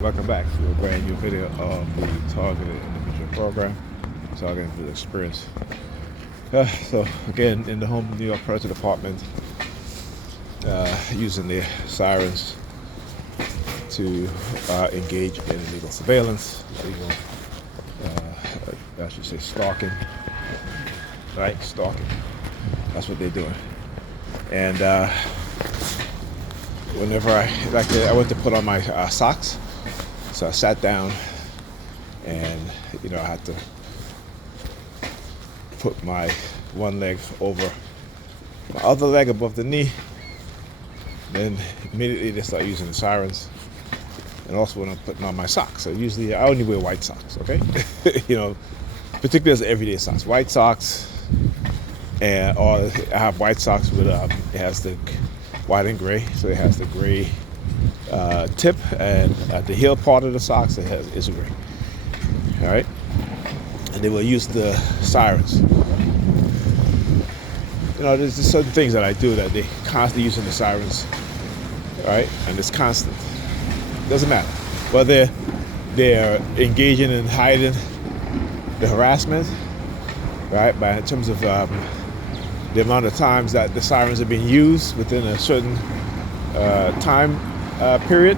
Welcome back to a brand new video of the Targeted Individual Program, Targeted Individual Experience. So again, in the home New York Police Department, using the sirens to engage in illegal surveillance, illegal, I should say stalking, right? Stalking. That's what they're doing. And whenever I went to put on my socks. So I sat down and, I had to put my one leg over my other leg above the knee. Then immediately they start using the sirens. And also when I'm putting on my socks. So usually I only wear white socks, okay? Particularly as everyday socks. White socks, or I have white socks with, it has the white and gray. So it has the gray tip, and at the heel part of the socks is gray. All right, and they will use the sirens. There's just certain things that I do that they constantly using the sirens. All right, and it's constant. Doesn't matter whether they're engaging in hiding the harassment, right? But in terms of the amount of times that the sirens are being used within a certain time period.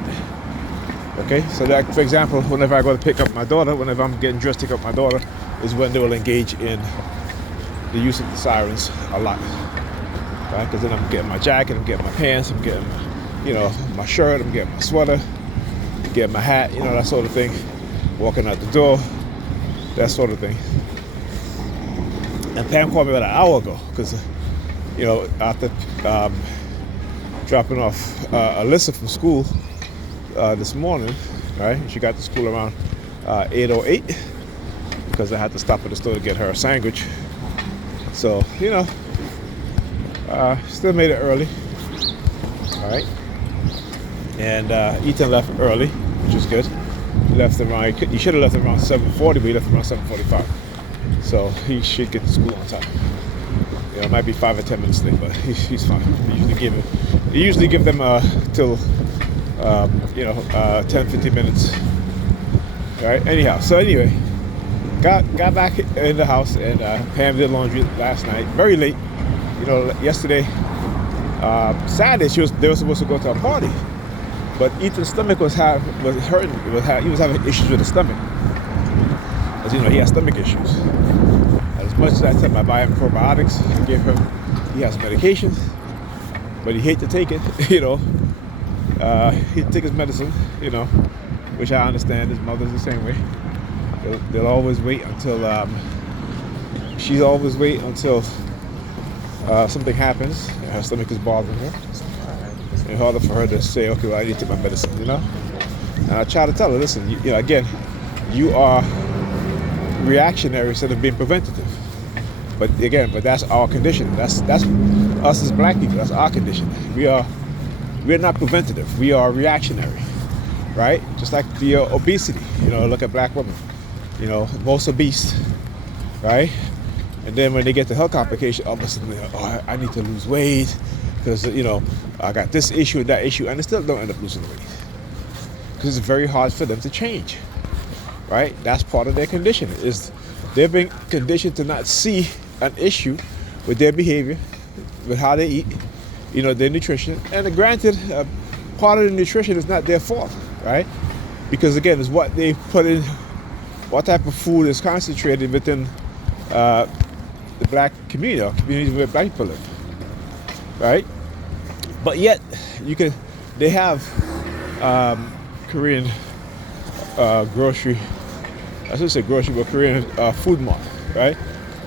Okay, so that, for example, whenever I go to pick up my daughter, whenever I'm getting dressed to pick up my daughter, is when they will engage in the use of the sirens a lot. Right? Because then I'm getting my jacket, I'm getting my pants, I'm getting, my shirt, I'm getting my sweater, getting my hat, that sort of thing. Walking out the door, that sort of thing. And Pam called me about an hour ago because, after dropping off Alyssa from school this morning, right? She got to school around 8:08 because I had to stop at the store to get her a sandwich. So, still made it early, all right? And Ethan left early, which was good. He left around, he should have left around 7:40, but he left around 7:45. So he should get to school on time. It might be 5 or 10 minutes late, but he's fine. They usually give them till 10-15 minutes. All right. Anyhow, so anyway, got back in the house, and Pam did laundry last night, very late. Yesterday, Saturday they were supposed to go to a party, but Ethan's stomach was hurting. He was having issues with his stomach. As he has stomach issues. As much as I tell him I buy him probiotics, I give him, he has medication, but he hates to take it, He'd take his medicine, which I understand. His mother's the same way. They'll always wait until, she's always wait until something happens, and her stomach is bothering her. It's harder for her to say, okay, well, I need to take my medicine, And I try to tell her, listen, again, you are reactionary instead of being preventative. But that's our condition. That's us as black people. That's our condition. We're not preventative. We are reactionary, right? Just like the obesity. Look at black women. Most obese, right? And then when they get the health complication, all of a sudden, I need to lose weight because I got this issue and that issue, and they still don't end up losing weight because it's very hard for them to change. Right? That's part of their condition. Is they've been conditioned to not see an issue with their behavior, with how they eat, their nutrition. And granted, part of the nutrition is not their fault, right? Because again, it's what they put in, what type of food is concentrated within the black community, or communities where black people live, right? But yet, they have Korean grocery. I should say grocery, but Korean food mart, right?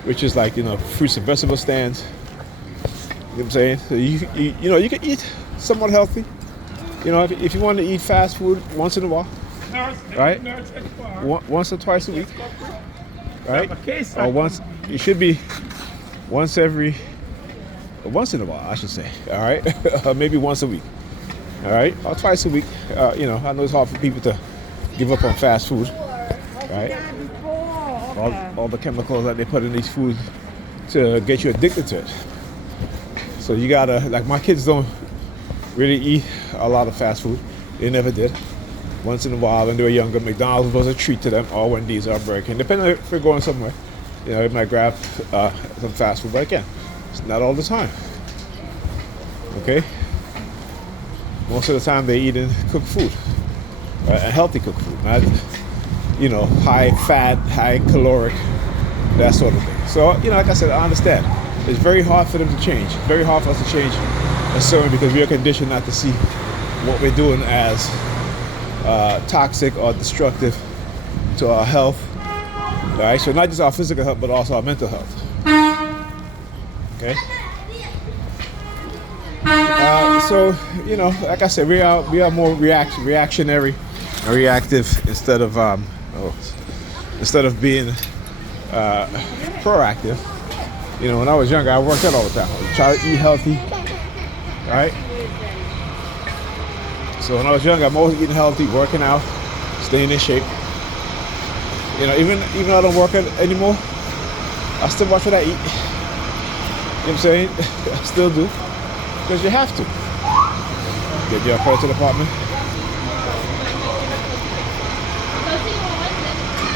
Which is like, fruits and vegetable stands. You know what I'm saying? So you can eat somewhat healthy. If you want to eat fast food once in a while, right? Once or twice a week, right? Or once, it should be once in a while, I should say. All right, or maybe once a week. All right, or twice a week. I know it's hard for people to give up on fast food. Right? All the chemicals that they put in these foods to get you addicted to it. So you gotta, like, my kids don't really eat a lot of fast food. They never did. Once in a while, when they were younger, McDonald's was a treat to them, or Wendy's or Burger King, depending if we're going somewhere. They might grab some fast food, but again, it's not all the time. Okay? Most of the time, they're eating cooked food, and healthy cooked food, not high fat, high caloric, that sort of thing. So, like I said, I understand. It's very hard for them to change. It's very hard for us to change because we are conditioned not to see what we're doing as toxic or destructive to our health. All right, so not just our physical health, but also our mental health. Okay. So like I said, we are more reactionary and reactive instead of being proactive. When I was younger, I worked out all the time. I tried to eat healthy, right? So when I was younger, I'm always eating healthy, working out, staying in shape. Even though I don't work out anymore, I still watch what I eat. You know what I'm saying? I still do. Because you have to. Get your credit to the department.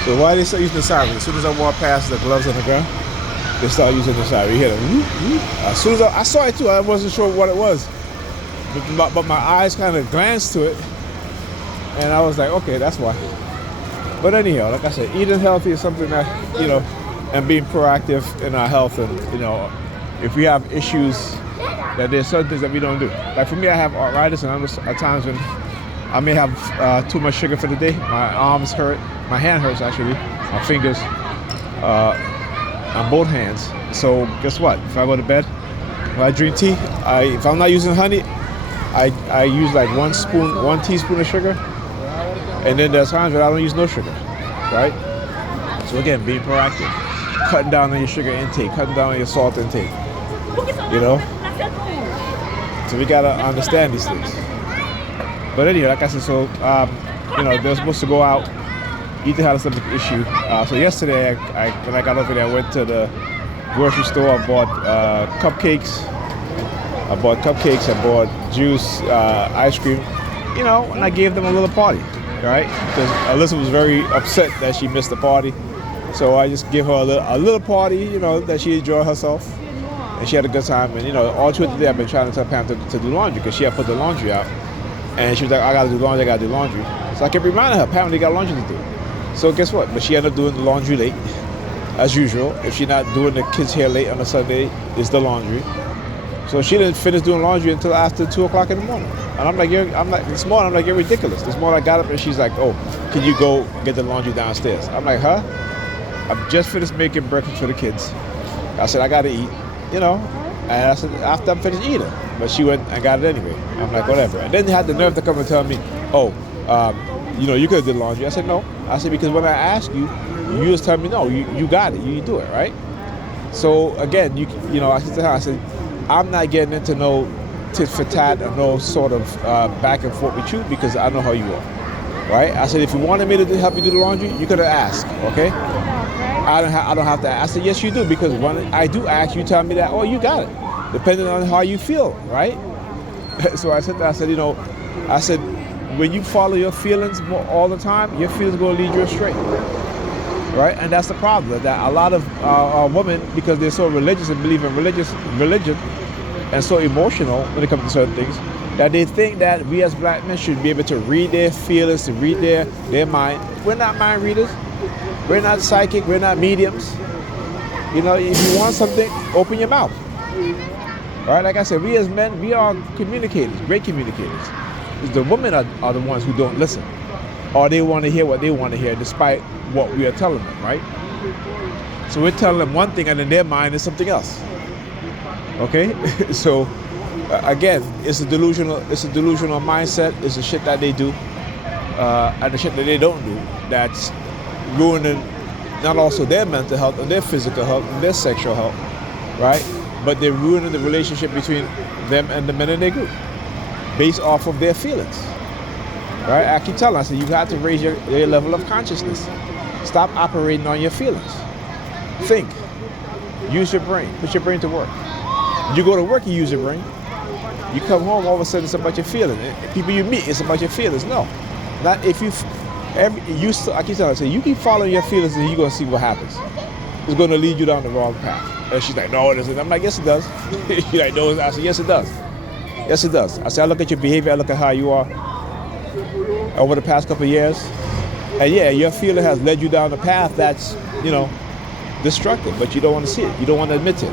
So why they start using the siren? As soon as I walk past the gloves on the ground, they start using the siren. You hear them. Whoop, whoop. As soon as I saw it too, I wasn't sure what it was. But my eyes kind of glanced to it. And I was like, okay, that's why. But anyhow, like I said, eating healthy is something that, and being proactive in our health. And, if we have issues, that there's certain things that we don't do. Like for me, I have arthritis, and at times when I may have too much sugar for the day, my arms hurt, my hand hurts actually, my fingers, on both hands. So guess what? If I go to bed, when I drink tea, if I'm not using honey, I use like 1 teaspoon of sugar. And then there's times when I don't use no sugar, right? So again, being proactive, cutting down on your sugar intake, cutting down on your salt intake, So we gotta understand these things. But anyway, like I said, so they're supposed to go out. Ethan had a stomach issue. So yesterday, when I got over there, I went to the grocery store. I bought cupcakes. I bought juice, ice cream. And I gave them a little party. Right? Because Alyssa was very upset that she missed the party. So I just gave her a little party, that she enjoyed herself. And she had a good time. And, all through the day I've been trying to tell Pam to do laundry because she had put the laundry out. And she was like, I gotta do laundry. So I kept reminding her, Pam, they got laundry to do. So guess what? But she ended up doing the laundry late, as usual. If she's not doing the kids' hair late on a Sunday, it's the laundry. So she didn't finish doing laundry until after 2 o'clock in the morning. And this morning, you're ridiculous. This morning I got up and she's like, oh, can you go get the laundry downstairs? I'm like, huh? I've just finished making breakfast for the kids. I said, I gotta eat, And I said, after I'm finished eating. But she went and got it anyway. I'm like, whatever. And then they had the nerve to come and tell me, oh, you could have did laundry. I said, no. I said, because when I asked you, you just tell me, no, you got it. You do it, right? So again, I said to her, I said, I'm not getting into no tit for tat or no sort of back and forth with you because I know how you are, right? I said, if you wanted me to help you do the laundry, you could have asked, okay? I don't have to ask. I said, yes, you do, because when I do ask, you tell me that, oh, you got it, depending on how you feel, right? So I said, when you follow your feelings all the time, your feelings are going to lead you astray, right? And that's the problem, that a lot of women, because they're so religious and believe in religion, and so emotional when it comes to certain things, that they think that we as black men should be able to read their feelings, to read their mind. We're not mind readers. We're not psychic. We're not mediums. If you want something, open your mouth. All right, like I said, we as men, we are communicators, great communicators. It's the women are the ones who don't listen, or they want to hear what they want to hear despite what we are telling them, right? So we're telling them one thing and in their mind is something else. Okay, so again, it's a delusional mindset. It's the shit that they do, and the shit that they don't do that's ruining not also their mental health and their physical health and their sexual health, right? But they're ruining the relationship between them and the men in their group based off of their feelings, right? I keep telling them, I said, you have to raise your level of consciousness. Stop operating on your feelings. Think. Use your brain. Put your brain to work. You go to work, you use your brain. You come home, all of a sudden it's about your feelings. People you meet, it's about your feelings. No. Not if you, I keep telling her, say, you keep following your feelings and you're going to see what happens. It's going to lead you down the wrong path. And she's like, no, it isn't. I'm like, yes, it does. She's like, no, I said, yes, it does. Yes, it does. I said, I look at your behavior, I look at how you are over the past couple of years. And yeah, your feeling has led you down the path that's, destructive, but you don't want to see it. You don't want to admit it.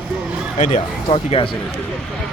And yeah, talk to you guys later.